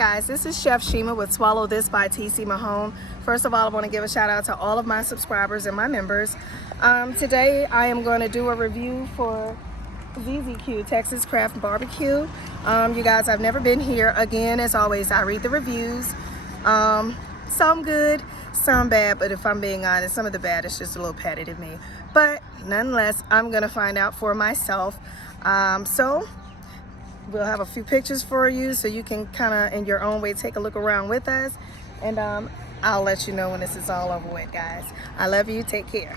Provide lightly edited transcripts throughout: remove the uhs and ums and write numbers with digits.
guys, this is Chef Shima with Swallow This by TC Mahone. First of all, I want to give a shout out to all of my subscribers and my members. Today I am going to do a review for ZZQ Texas Craft BBQ. You guys, I've never been here. Again, as always, I read the reviews. Some good, some bad, but if I'm being honest, some of the bad is just a little petty to me. But nonetheless, I'm going to find out for myself. So we'll have a few pictures for you so you can kind of in your own way take a look around with us, and I'll let you know when this is all over with, guys. I love you. Take care.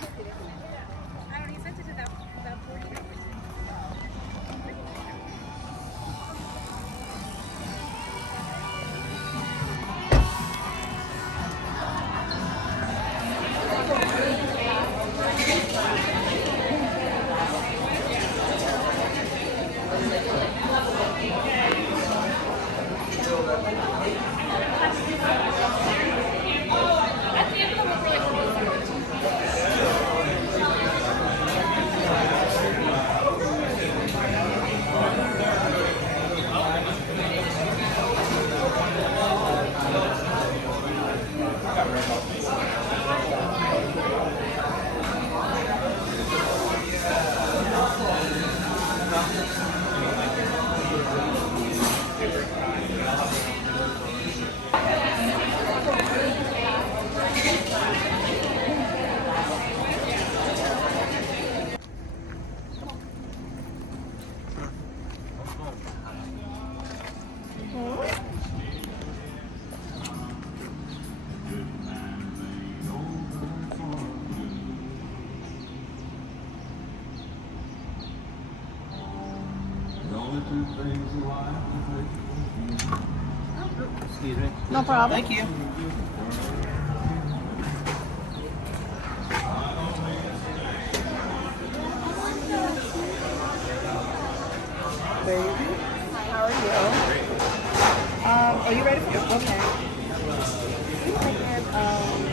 Excuse me. No problem. Thank you. Baby, how are you? Are you ready for it? Okay.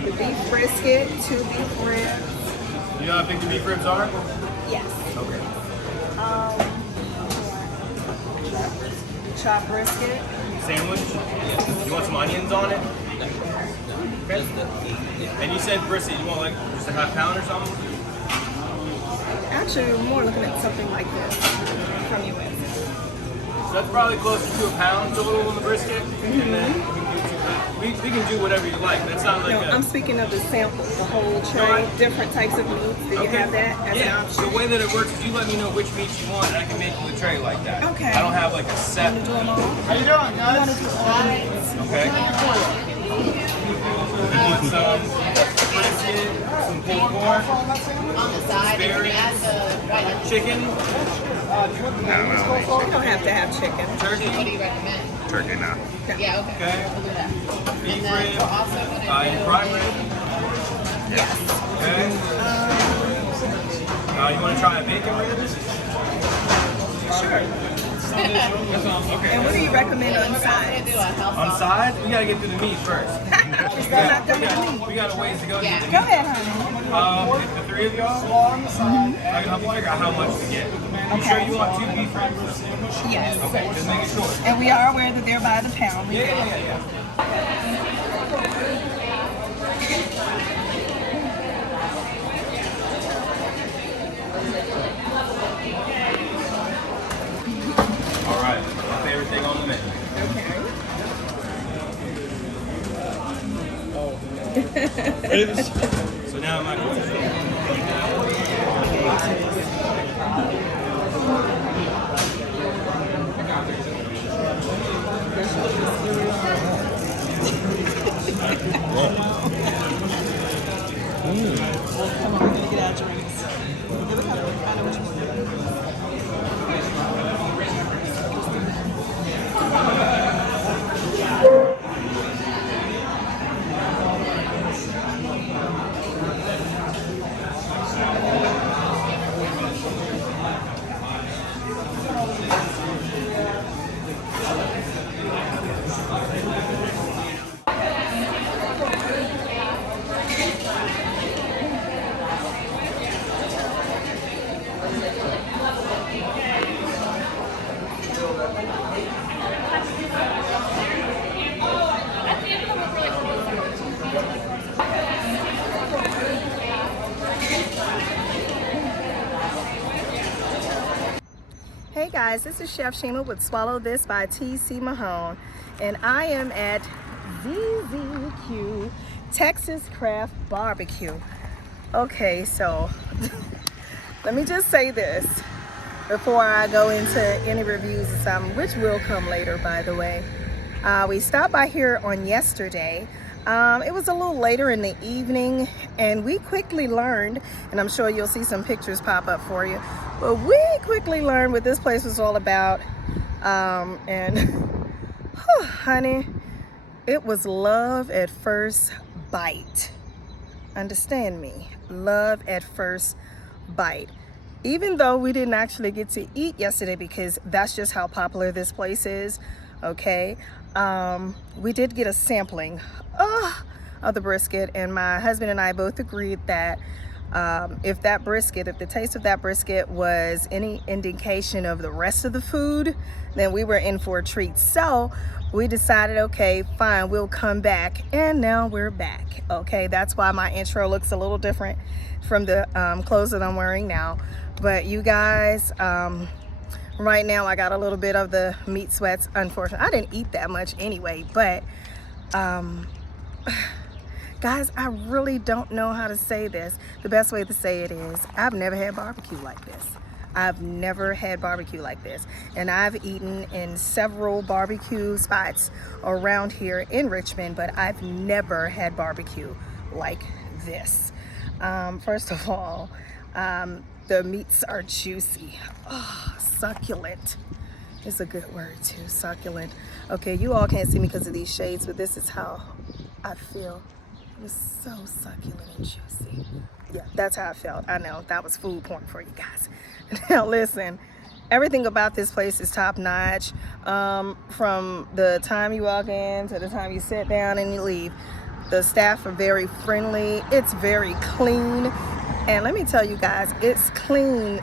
The beef brisket, 2 beef ribs. You know how big the beef ribs are? Yes. Okay. Chopped brisket. Sandwich? You want some onions on it? Okay. And you said brisket, you want like just a half pound or something? Actually, we're more looking at something like this from US. So that's probably closer to a pound total on the brisket. And then we can do whatever you like. That sounds like I'm speaking of the sample, the whole tray, different types of meats. Do you have that as an option? The way that it works is you let me know which meats you want and I can make you a tray like that. Okay. I don't have like a set. You want to do them all? How you doing, guys? You want to do all the meats? Okay. You want some brisket, some pulled pork, On the side, and you add the white. chicken, You don't have to have chicken. turkey. What do you recommend? Turkey now. Yeah, okay. Okay. We'll do that. Beef And then rib, we're also gonna do prime rib. Yes. Okay. You want to try a bacon rib? Sure. Okay. And what do you recommend on we're sides? gonna do a health On sides, we gotta get through the meat first. We're still not done with the meat. We got a ways to go. Yeah. Go ahead, honey. If the three of y'all, I can help you figure out how much to get. You sure you want 2 beef ribs? Yes. Okay, just making sure. And we are aware that they're by the pound. Yeah. All right, my favorite thing on the menu. Okay. So now my question. Come on, we're gonna get our drinks. Give it up. I know what you want. guys, this is Chef Shima with Swallow This by TC Mahone, and I am at ZZQ Texas Craft BBQ. Okay, so let me just say this before I go into any reviews or something, which will come later, by the way. We stopped by here on yesterday. It was a little later in the evening, and we quickly learned, and I'm sure you'll see some pictures pop up for you, but we quickly learned what this place was all about. And whew, honey, it was love at first bite. Understand me, love at first bite. Even though we didn't actually get to eat yesterday because that's just how popular this place is, okay? We did get a sampling of the brisket, and my husband and I both agreed that if the taste of that brisket was any indication of the rest of the food, then we were in for a treat. So we decided, okay, fine, we'll come back, and now we're back. Okay, that's why my intro looks a little different from the clothes that I'm wearing now. But you guys, right now I got a little bit of the meat sweats. Unfortunately, I didn't eat that much anyway, but guys, I really don't know how to say this. The best way to say it is, I've never had barbecue like this. I've never had barbecue like this. And I've eaten in several barbecue spots around here in Richmond, but I've never had barbecue like this. First of all, the meats are juicy. Oh, succulent is a good word too, succulent. Okay, you all can't see me because of these shades, but this is how I feel. It was so succulent and juicy. Yeah, that's how I felt. I know, that was food porn for you guys. Now listen, everything about this place is top notch. From the time you walk in to the time you sit down and you leave. The staff are very friendly. It's very clean. And let me tell you guys, it's clean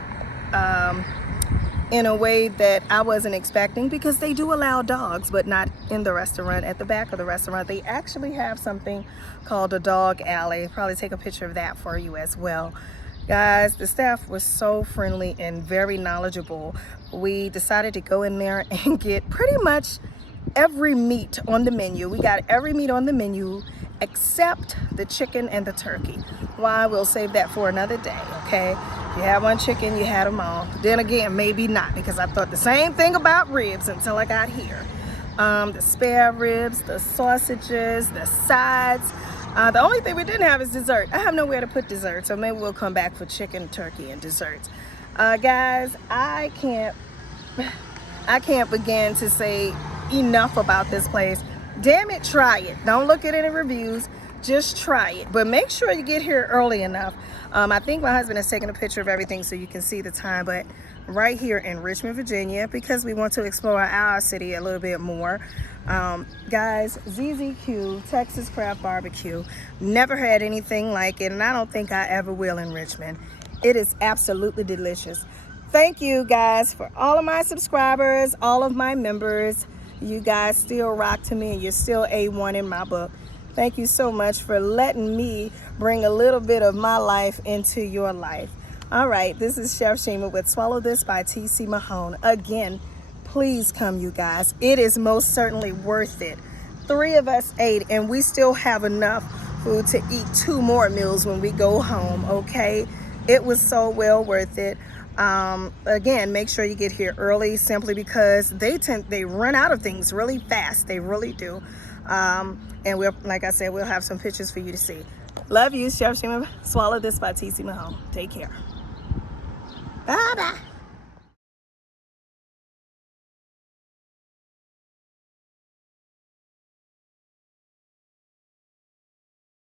in a way that I wasn't expecting, because they do allow dogs, but not in the restaurant. At the back of the restaurant, they actually have something called a dog alley. Probably take a picture of that for you as well. Guys, the staff was so friendly and very knowledgeable. We decided to go in there and get pretty much every meat on the menu. We got every meat on the menu except the chicken and the turkey. Why? We'll save that for another day, okay? If you had one chicken, you had them all. Then again, maybe not, because I thought the same thing about ribs until I got here. The spare ribs, the sausages, the sides. The only thing we didn't have is dessert. I have nowhere to put dessert, so maybe we'll come back for chicken, turkey, and desserts. Guys, I can't begin to say enough about this place. Damn it, try it. Don't look at any reviews, just try it. But make sure you get here early enough. I think my husband has taken a picture of everything so you can see the time, but right here in Richmond, Virginia, because we want to explore our city a little bit more. Guys, ZZQ Texas Craft BBQ, never had anything like it, and I don't think I ever will in Richmond. It is absolutely delicious. Thank you guys for all of my subscribers, all of my members. You guys still rock to me, and you're still A1 in my book. Thank you so much for letting me bring a little bit of my life into your life. All right, this is Chef Shima with Swallow This by TC Mahone. Again, please come, you guys. It is most certainly worth it. 3 of us ate, and we still have enough food to eat 2 more meals when we go home, okay? It was so well worth it. Again, make sure you get here early, simply because they run out of things really fast. They really do. And we'll, like I said, we'll have some pictures for you to see. Love you, Chef Shima. Swallow This by TC Mahone. Take care. Bye bye.